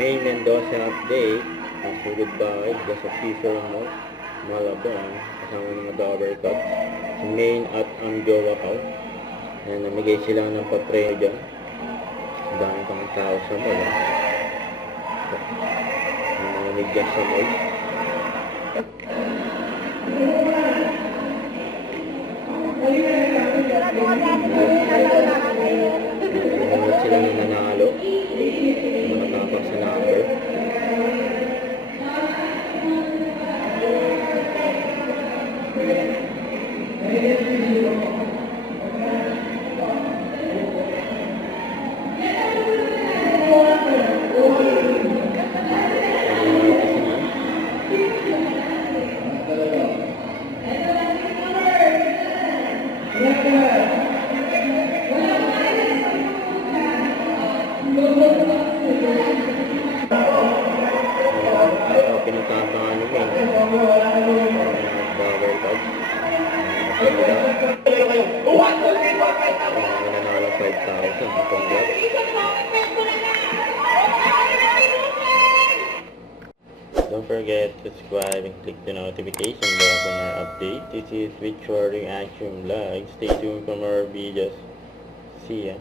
May Mendoza update. Ang sugod bahay dyan sa Fisher Mall, Malabon. Kasama ng mga Dover Cups. Si Main at ang jowa ko. Ayan, namigay sila ng papreno dyan. Ang dami pang tao sa mall. Ang malamig dyan sa mall. Nanonood sila ng nanalo. Matapang sa number. Pinagtatangan ni May. Dover Cups. Nanalo 5,000. Congrats. Don't forget to subscribe and click the notification bell for more updates. This is Victoria Reaction Vlog. Stay tuned for more videos. See ya.